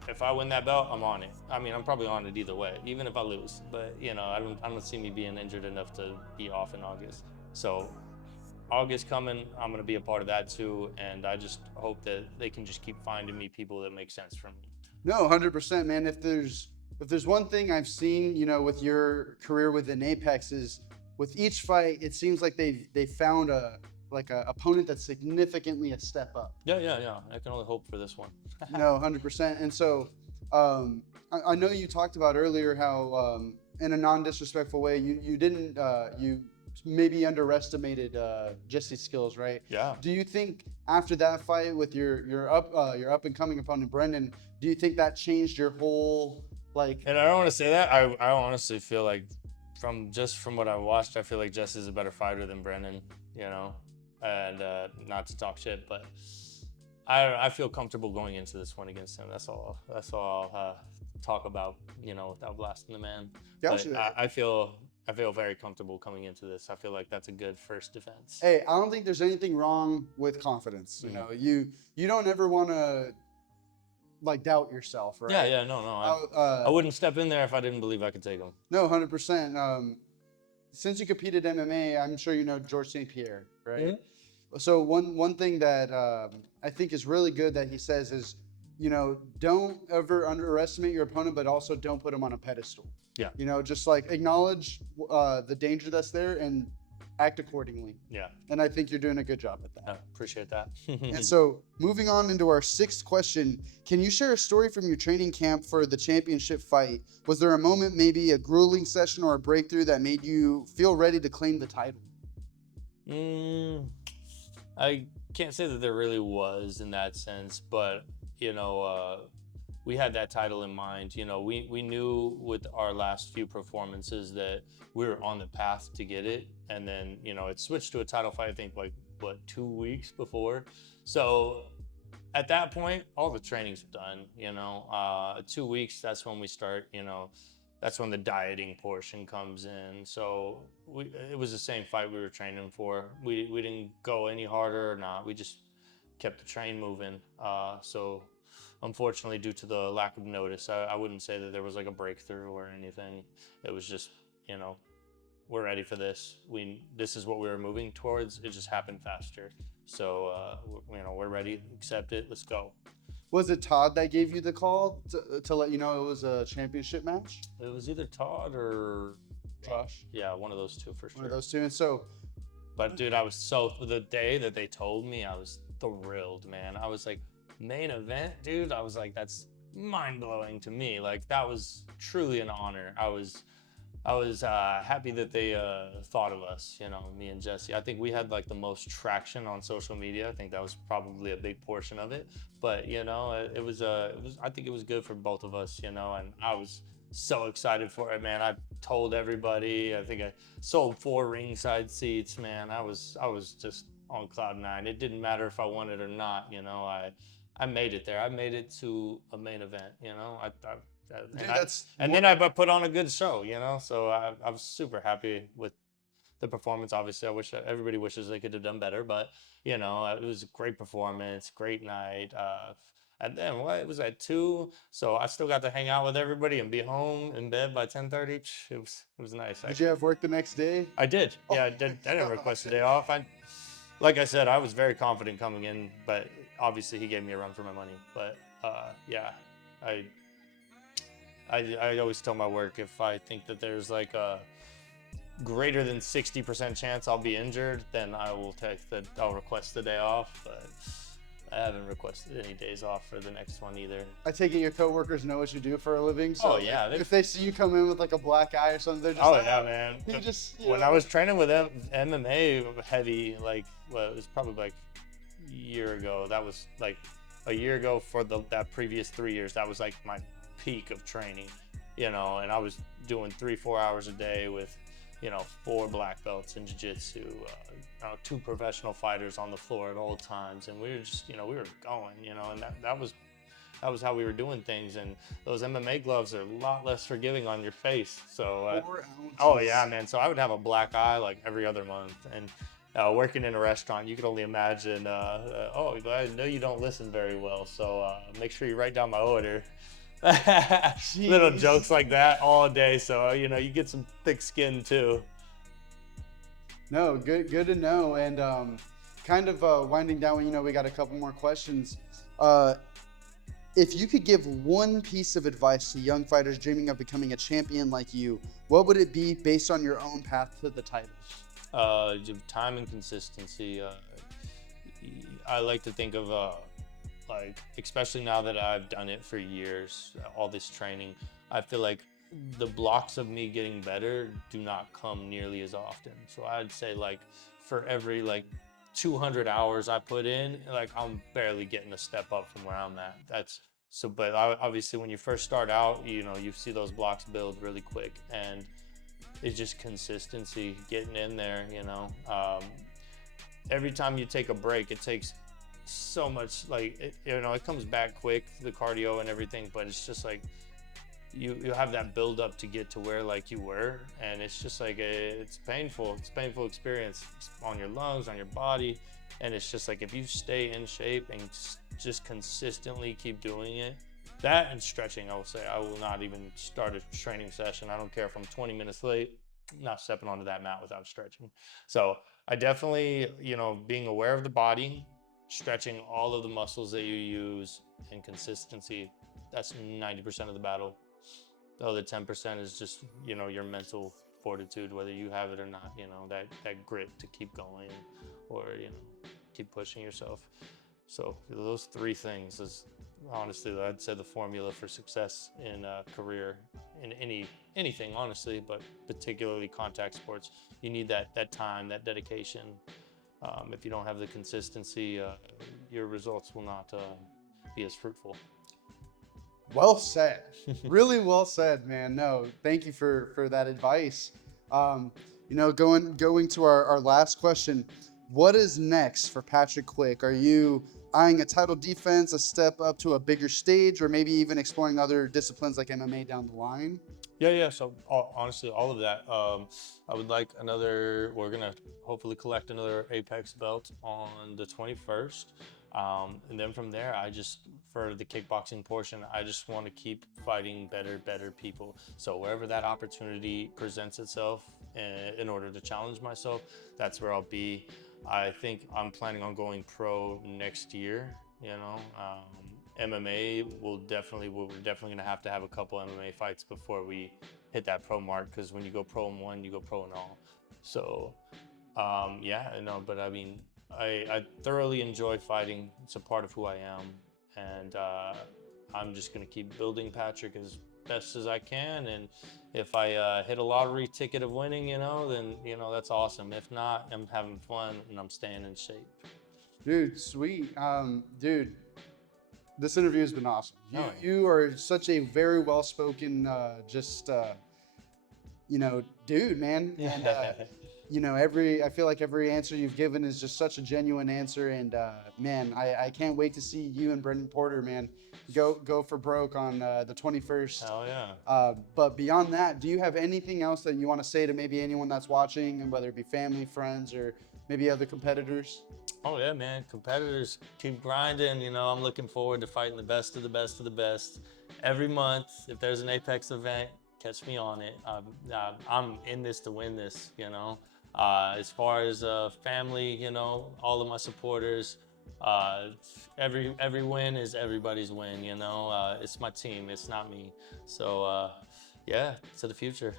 if I win that belt, I'm on it. I mean, I'm probably on it either way, even if I lose. But I don't see me being injured enough to be off in August. So August coming, I'm gonna be a part of that too, and I just hope that they can just keep finding me people that make sense for me. No, 100%, man. If there's one thing I've seen, with your career within Apex is with each fight, it seems like they found a opponent that's significantly a step up. Yeah. I can only hope for this one. No, 100%. And so, I know you talked about earlier how, in a non-disrespectful way, you didn't you maybe underestimated Jesse's skills, right? Yeah. Do you think after that fight with your up and coming opponent Brendan, do you think that changed your whole And I don't want to say that. I honestly feel like from what I watched, I feel like Jess is a better fighter than Brendan. And not to talk shit, but I feel comfortable going into this one against him. That's all. I'll talk about. Without blasting the man. Gotcha. But I feel very comfortable coming into this. I feel like that's a good first defense. Hey, I don't think there's anything wrong with confidence. You don't ever want to doubt yourself, right? Yeah. No. I wouldn't step in there if I didn't believe I could take him. No, 100%. Since you competed MMA, I'm sure you know George St. Pierre, right? Mhm. So one thing that I think is really good that he says is, don't ever underestimate your opponent, but also don't put him on a pedestal. Yeah. Just acknowledge the danger that's there and act accordingly. Yeah. And I think you're doing a good job at that. I appreciate that. And so moving on into our sixth question, can you share a story from your training camp for the championship fight? Was there a moment, maybe a grueling session or a breakthrough that made you feel ready to claim the title? I can't say that there really was in that sense, but we had that title in mind. We knew with our last few performances that we were on the path to get it, and then it switched to a title fight. I think 2 weeks before. So at that point, all the training's done. 2 weeks. That's when we start. That's when the dieting portion comes in. So it was the same fight we were training for. We didn't go any harder or not. We just kept the train moving. So unfortunately, due to the lack of notice, I wouldn't say that there was a breakthrough or anything. It was just, we're ready for this. This is what we were moving towards. It just happened faster. So, we're ready. Accept it. Let's go. Was it Todd that gave you the call to let you know it was a championship match? It was either Todd or Josh. Yeah, one of those two for sure. One of those two. And so, but dude, the day that they told me, I was thrilled, man. I was like, main event, dude. I was like, that's mind blowing to me. That was truly an honor. I was happy that they thought of us, me and Jesse. I think we had the most traction on social media. I think that was probably a big portion of it. But it was I think it was good for both of us, and I was so excited for it, man. I told everybody. I think I sold 4 ringside seats, man. I was just on cloud 9. It didn't matter if I won it or not, I made it there. I made it to a main event, then I put on a good show, So I was super happy with the performance. Obviously, I wish everybody wishes they could have done better, but it was a great performance, great night. And then it was at 2, so I still got to hang out with everybody and be home in bed by 10:30. It was nice. Did you have work the next day? I did. Yeah, I did. I didn't request a day off. Like I said, I was very confident coming in, but obviously he gave me a run for my money. But yeah, I always tell my work if I think that there's greater than 60% chance I'll be injured, then I'll request the day off. But I haven't requested any days off for the next one either. I take it your coworkers know what you do for a living. So Oh yeah, if they see you come in with like a black eye or something, they're just like, yeah, man. you just, When I was training with MMA heavy, like, well, it was probably like a year ago. That was like a year ago for that previous 3 years. That was like my peak of training, and I was doing 3-4 hours a day with, 4 black belts in jiu-jitsu, 2 professional fighters on the floor at all times, and we were just, we were going, and that was how we were doing things. And those MMA gloves are a lot less forgiving on your face. So, 4 ounces. oh yeah, man. So I would have a black eye like every other month. And working in a restaurant, you could only imagine. Oh, I know you don't listen very well, so make sure you write down my order. Little jokes like that all day. So you get some thick skin too. No, good to know. And kind of winding down, we got a couple more questions. If you could give one piece of advice to young fighters dreaming of becoming a champion like you, what would it be based on your own path to the title? Time and consistency. I like to think of like, especially now that I've done it for years, all this training, I feel like the blocks of me getting better do not come nearly as often. So I'd say like for every like 200 hours I put in, like I'm barely getting a step up from where I'm at. But obviously when you first start out, you see those blocks build really quick, and it's just consistency, getting in there, every time you take a break, it takes so much, like, it comes back quick, the cardio and everything, but it's just like, you have that build up to get to where like you were, and it's just like it's painful experience on your lungs, on your body. And it's just like, if you stay in shape and just consistently keep doing it, that and stretching, I will say, I will not even start a training session, I don't care if I'm 20 minutes late, not stepping onto that mat without stretching. So I definitely, being aware of the body, stretching all of the muscles that you use, and consistency, that's 90% of the battle. The other 10% is just, your mental fortitude, whether you have it or not, that grit to keep going, or, keep pushing yourself. So those 3 things is honestly, I'd say, the formula for success in a career, in anything, honestly, but particularly contact sports. You need that time, that dedication. If you don't have the consistency, your results will not be as fruitful. Well said. Really well said, man. No, thank you for that advice. Going to our last question, what is next for Patrick Quick? Are you eyeing a title defense, a step up to a bigger stage, or maybe even exploring other disciplines like MMA down the line? Yeah. So honestly, all of that. I would like we're gonna hopefully collect another Apex belt on the 21st. And then from there, for the kickboxing portion, I just want to keep fighting better people. So wherever that opportunity presents itself, in order to challenge myself, that's where I'll be. I think I'm planning on going pro next year. MMA we're definitely gonna have to have a couple MMA fights before we hit that pro mark, because when you go pro in one, you go pro in all. So but I mean, I thoroughly enjoy fighting. It's a part of who I am, and I'm just gonna keep building Patrick as best as I can. And if I hit a lottery ticket of winning, then that's awesome. If not, I'm having fun and I'm staying in shape. Dude, sweet. Dude, this interview has been awesome. Oh, yeah. You are such a very well-spoken, dude, man. And I feel like every answer you've given is just such a genuine answer. And man, I can't wait to see you and Brendan Porter, man, go for broke on the 21st. Hell yeah. But beyond that, do you have anything else that you want to say to maybe anyone that's watching, and whether it be family, friends, or maybe other competitors? Oh yeah, man. Competitors, keep grinding. I'm looking forward to fighting the best of the best of the best every month. If there's an Apex event, catch me on it. I'm in this to win this. As far as family, all of my supporters, every win is everybody's win. It's my team, it's not me. So yeah, to the future.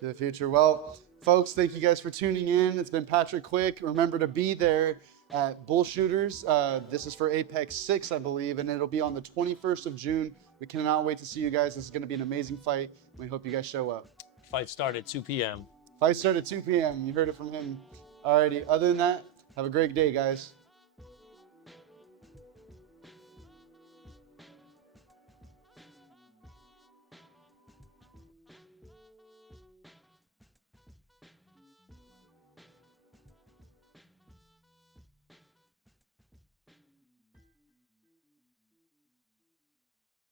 To the future. Well, Folks, thank you guys for tuning in. It's been Patrick Quick. Remember to be there at Bull Shooters. This is for Apex 6, I believe, and it'll be on the 21st of June. We cannot wait to see you guys. This is going to be an amazing fight. We hope you guys show up. Fight start at 2 p.m. Fight start at 2 p.m. You heard it from him. Alrighty, other than that, have a great day, guys.